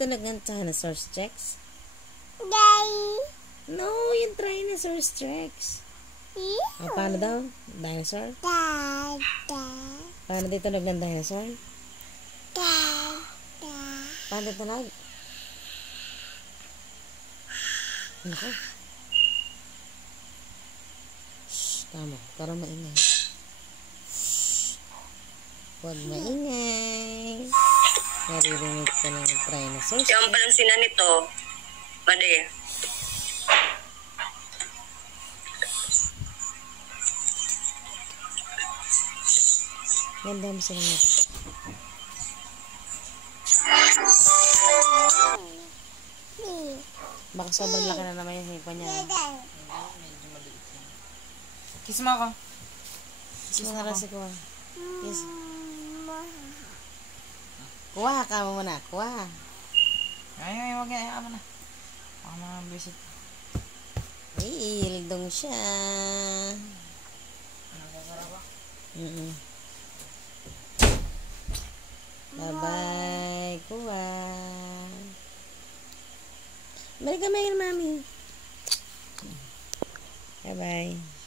tunog ng dinosaurs, Jex? Daddy. No, yung Tyrannosaurus Rex. Paano daw? Dinosaur? Paano dito tunog ng dinosaur? Paano tunog? Naku. Shhh, tama. Parang maingay. Shhh. Huwag maingay. Naririnig ka ng Tyrannosaurus. Yung balansinan nito, pwede. Ganda mo sila nito. Baka sobrang laki na naman yung hipa niya. Kiss mo ako. Kiss mo na rin si Kuha. Kiss. Kuha ka mo muna. Kuha. Ay, wag yan. Ayaw mo na. Baka mga visit. Ay, ligdong siya. Bye-bye, Kuha. Balik ka, Mami. Bye-bye.